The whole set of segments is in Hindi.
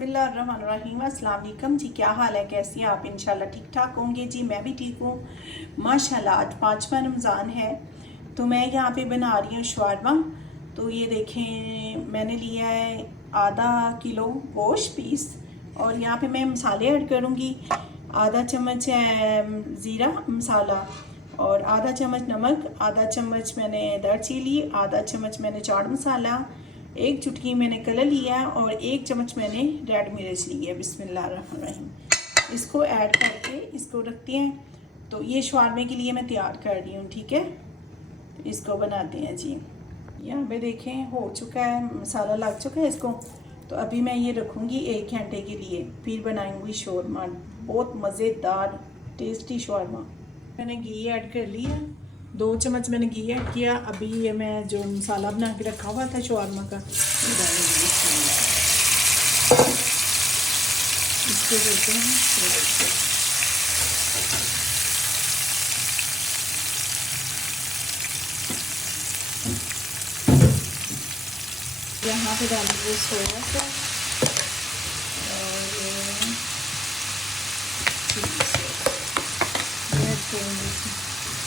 बिस्मिल्लाहिर्रहमानिर्रहीम। अस्सलाम वालेकुम जी, क्या हाल है, कैसी हैं आप? इंशाल्लाह ठीक ठाक होंगे जी। मैं भी ठीक हूँ माशाल्लाह। आज 5वां रमज़ान है तो मैं यहाँ पे बना रही हूँ शवारमा। तो ये देखें, मैंने लिया है आधा किलो गोश्त पीस और यहाँ पे मैं मसाले ऐड करूँगी। आधा चम्मच ज़ीरा मसाला और आधा चम्मच नमक, आधा चम्मच मैंने दालचीनी, आधा चम्मच मैंने चाट मसाला, एक चुटकी मैंने कलर लिया है और एक चम्मच मैंने रेड मिर्च ली है। बिस्मिल्लाहिर्रहमानिर्रहीम। इसको ऐड करके इसको रखते हैं। तो ये शवारमे के लिए मैं तैयार कर रही हूँ, ठीक है। तो इसको बनाते हैं जी। यहाँ पे देखें हो चुका है, मसाला लग चुका है इसको। तो अभी मैं ये रखूँगी 1 घंटे के लिए, फिर बनाऊँगी शौरमा। बहुत मज़ेदार टेस्टी शौरमा। मैंने घी ऐड कर लिया, 2 चम्मच मैंने घी ऐड किया। अभी ये मैं जो मसाला बना के रखा हुआ था शौरमा का, इसको देते हैं। यहाँ पे डालेंगे सोया सॉस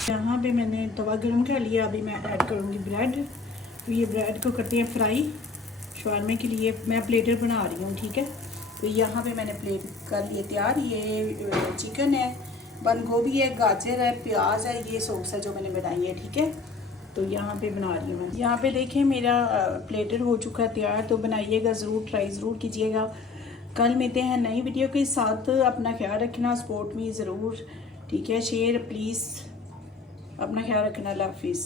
और यहाँ पे मैंने तवा गर्म कर लिया। अभी मैं ऐड करूँगी ब्रेड। तो ये ब्रेड को करते हैं फ्राई। शवारमे के लिए मैं प्लेटर बना रही हूँ, ठीक है। तो यहाँ पे मैंने प्लेट कर लिए तैयार। ये चिकन है, बंद गोभी है, गाजर है, प्याज है, ये सॉस है जो मैंने बनाई है, ठीक है। तो यहाँ पे बना रही हूँ मैं। यहाँ पे देखें मेरा प्लेटर हो चुका है तैयार। तो बनाइएगा ज़रूर, ट्राई ज़रूर कीजिएगा। कल मिलते हैं नई वीडियो के साथ। अपना ख्याल रखना, सपोर्ट में ज़रूर, ठीक है। शेयर प्लीज़, अपना ख्याल रखना। अल्लाह हाफिज़।